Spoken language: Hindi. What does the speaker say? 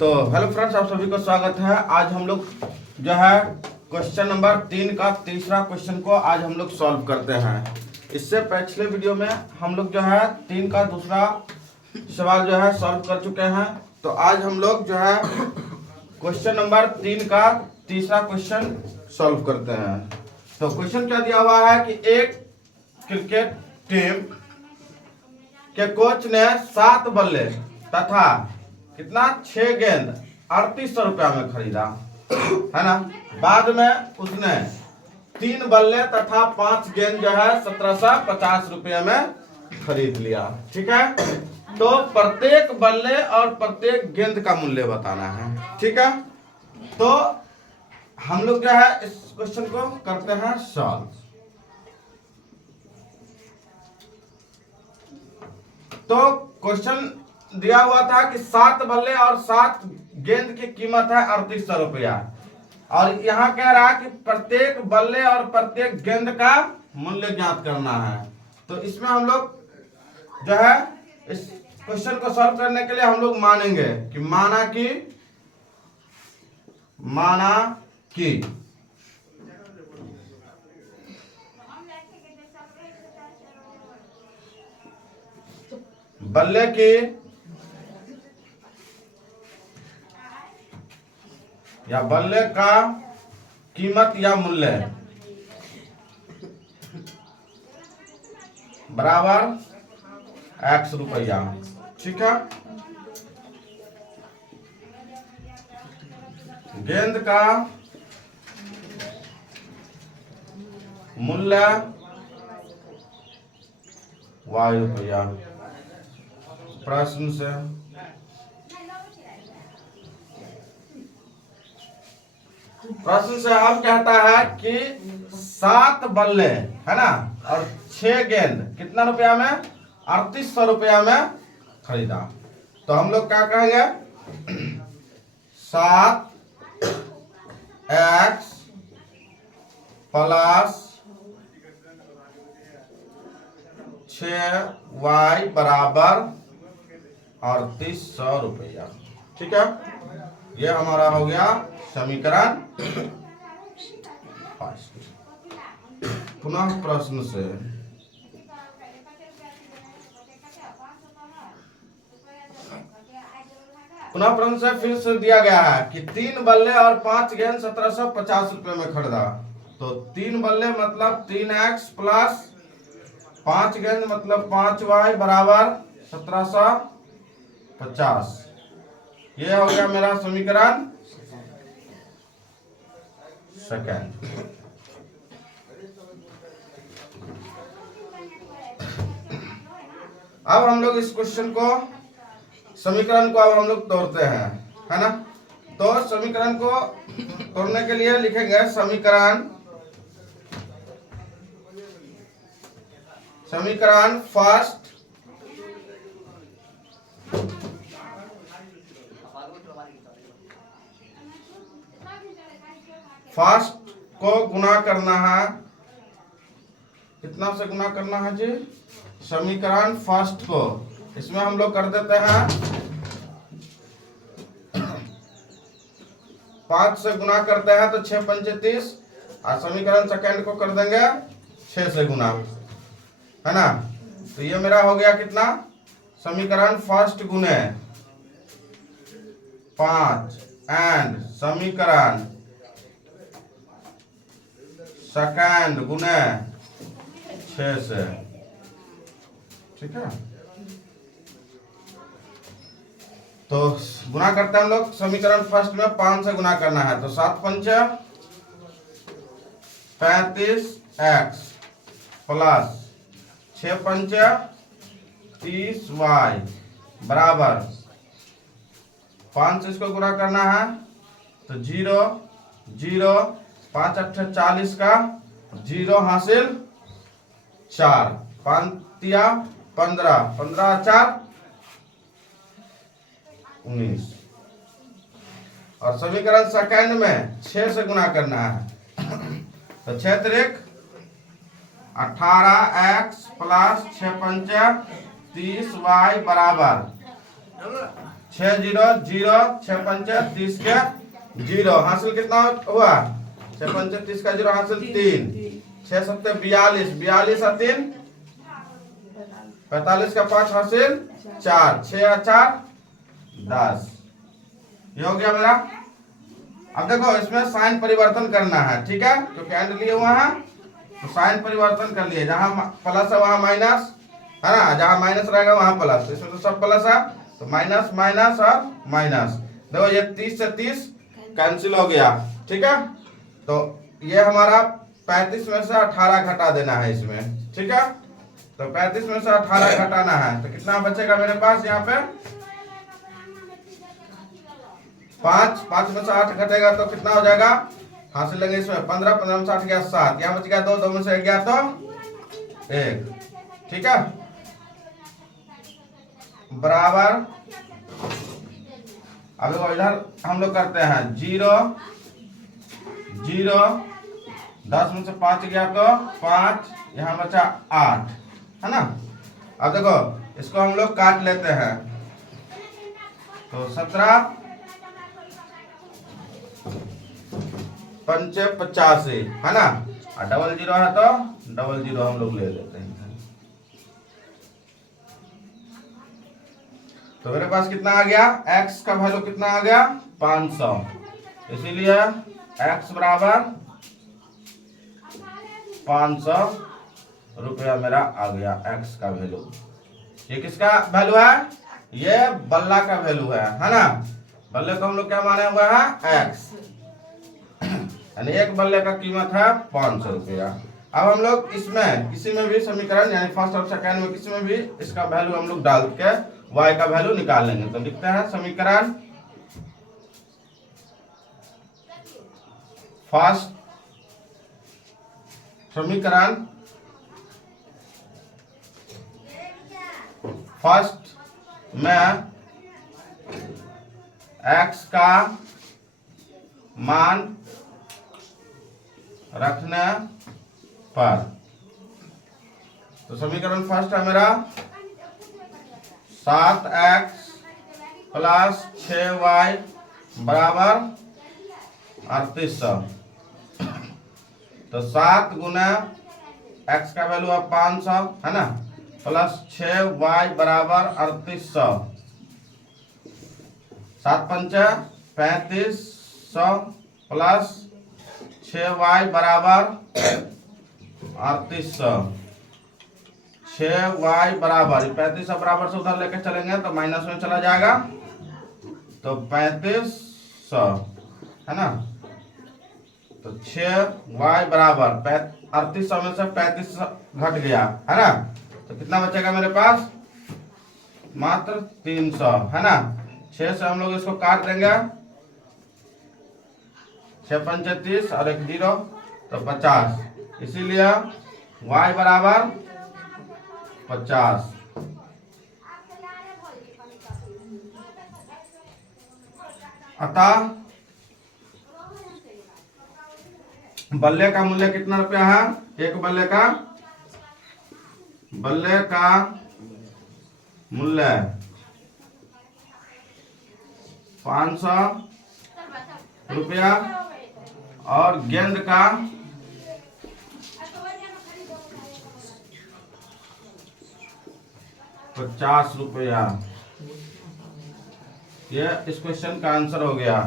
तो हेलो फ्रेंड्स, आप सभी को स्वागत है। आज हम लोग जो है क्वेश्चन नंबर 3 का तीसरा क्वेश्चन को आज हम लोग सॉल्व करते हैं। इससे पिछले वीडियो में हम लोग जो है 3 का दूसरा सवाल जो है सॉल्व कर चुके हैं। तो आज हम लोग जो है क्वेश्चन नंबर 3 का तीसरा क्वेश्चन सॉल्व करते हैं। तो क्वेश्चन क्या दिया हुआ है कि एक क्रिकेट टीम के कोच ने 7 बल्ले तथा कितना 6 गेंद 3800 रुपया में खरीदा, है ना। बाद में उसने 3 बल्ले तथा 5 गेंद जो है 1750 रुपये में खरीद लिया। ठीक है, तो प्रत्येक बल्ले और प्रत्येक गेंद का मूल्य बताना है। ठीक है, तो हम लोग जो है इस क्वेश्चन को करते हैं सॉल्व। तो क्वेश्चन दिया हुआ था कि 7 बल्ले और 7 गेंद की कीमत है 3800 रुपया, और यहाँ कह रहा है कि प्रत्येक बल्ले और प्रत्येक गेंद का मूल्य ज्ञात करना है। तो इसमें हम लोग जो है इस क्वेश्चन को सॉल्व करने के लिए हम लोग मानेंगे कि माना कि बल्ले की या बल्ले का कीमत या मूल्य बराबर x रुपया। ठीक है, गेंद का मूल्य y रुपया। प्रश्न से हम कहता है कि 7 बल्ले है ना और 6 गेंद कितना रुपया में 3800 रुपया में खरीदा। तो हम लोग क्या कहेंगे 7x प्लस 6y बराबर 3800 रुपया। ठीक है, ये हमारा हो गया समीकरण। पुनः प्रश्न से फिर से दिया गया है कि 3 बल्ले और 5 गेंद 1750 रुपये में खरीदा। तो 3 बल्ले मतलब 3x प्लस 5 गेंद मतलब 5y बराबर 1750। ये हो गया मेरा समीकरण सेकंड। अब हम लोग इस क्वेश्चन को समीकरण को अब हम लोग तोड़ते हैं, है ना। तो समीकरण को तोड़ने के लिए लिखेंगे समीकरण फर्स्ट को गुना करना है। कितना से गुना करना है जी? समीकरण फर्स्ट को इसमें हम लोग कर देते हैं 5 से गुना करते हैं तो 6 पंचे 30, और समीकरण सेकंड को कर देंगे 6 से गुना, है ना। तो ये मेरा हो गया कितना समीकरण फर्स्ट गुने 5 एंड समीकरण सेकंड गुने 6 से। ठीक है, तो गुना करते हैं हम लोग समीकरण फर्स्ट में 5 से गुना करना है। तो 7 पंचे 35x प्लस 6 पंचे 30y बराबर 5 से इसको गुना करना है तो 0 0 5 8 40 का 0 हासिल 4 5 15 15 4 19, और समीकरण सेकंड में 6 से गुना करना है तो 6 त्रिक 18x प्लस 6 पंचे 30y बराबर 6 0 0 6 5 30 के 0 हासिल कितना हुआ? 6 5 30 का 0 हासिल 3 6 7 42 42 और 3 45 का 5 हासिल 4 6 और 4 10। ये हो गया मेरा। अब देखो इसमें साइन परिवर्तन करना है, ठीक है, क्योंकि एंड लिए हुआ है तो साइन परिवर्तन कर लिए। जहां प्लस है वहां माइनस है ना, जहां माइनस रहेगा वहां प्लस। इसमें तो सब प्लस है तो माइनस माइनस और माइनस। देखो ये 30 से 30 कैंसिल हो गया, ठीक है। तो ये हमारा 35 में से 18 घटा देना है इसमें, ठीक है। तो 35 में से 18 घटाना है तो कितना बचेगा मेरे पास यहाँ पे? 5 में से 8 घटेगा तो कितना हो जाएगा? हासिल लेंगे इसमें 15 15 में से 8 गया 7, यहाँ बच गया 2 2 में से 1 गया तो 1, ठीक है, बराबर। अब देखो इधर हम लोग करते हैं 0 0 10 में से 5 गया तो 5, यहाँ बचा 8 है ना। अब देखो इसको हम लोग काट लेते हैं तो 17 5 85 है ना, और डबल 0 है तो डबल 0 हम लोग ले लेते हैं। तो मेरे पास कितना आ गया? x का वैल्यू कितना आ गया? 500। इसीलिए x बराबर 500 रुपया मेरा आ गया x का वैल्यू। ये किसका वैल्यू है? ये बल्ला का वैल्यू है ना। बल्ले को हम लोग क्या माने हुआ है? x, यानी एक बल्ले का कीमत है 500 रुपया। अब हम लोग इसमें किसी में भी समीकरण यानी फर्स्ट और सेकंड में किसी में भी इसका वैल्यू हम लोग डाल के y का वैल्यू निकाल लेंगे। तो लिखते हैं समीकरण फर्स्ट, समीकरण फर्स्ट में x का मान रखने पर, तो समीकरण फर्स्ट है मेरा 7x प्लस 6y बराबर 3800। तो 7 गुना x का वैल्यू है 500 है ना, प्लस 6y बराबर 3800, 7 पंचे 3500 प्लस 6y बराबर 3800, 6y बराबर 3500 बराबर से उधर लेके चलेंगे तो माइनस में चला जाएगा तो 3500 है ना। तो 6y बराबर 3800 में से 3500 घट गया है ना, तो कितना बचेगा मेरे पास? मात्र 300 है ना। 6 से हम लोग इसको काट देंगे, 6 पंचे 30 और 1 0 तो 50, इसीलिए y बराबर 50। अतः बल्ले का मूल्य कितना रुपया है? एक बल्ले का मूल्य 500 रुपया और गेंद का 50 रुपया। ये इस क्वेश्चन का आंसर हो गया।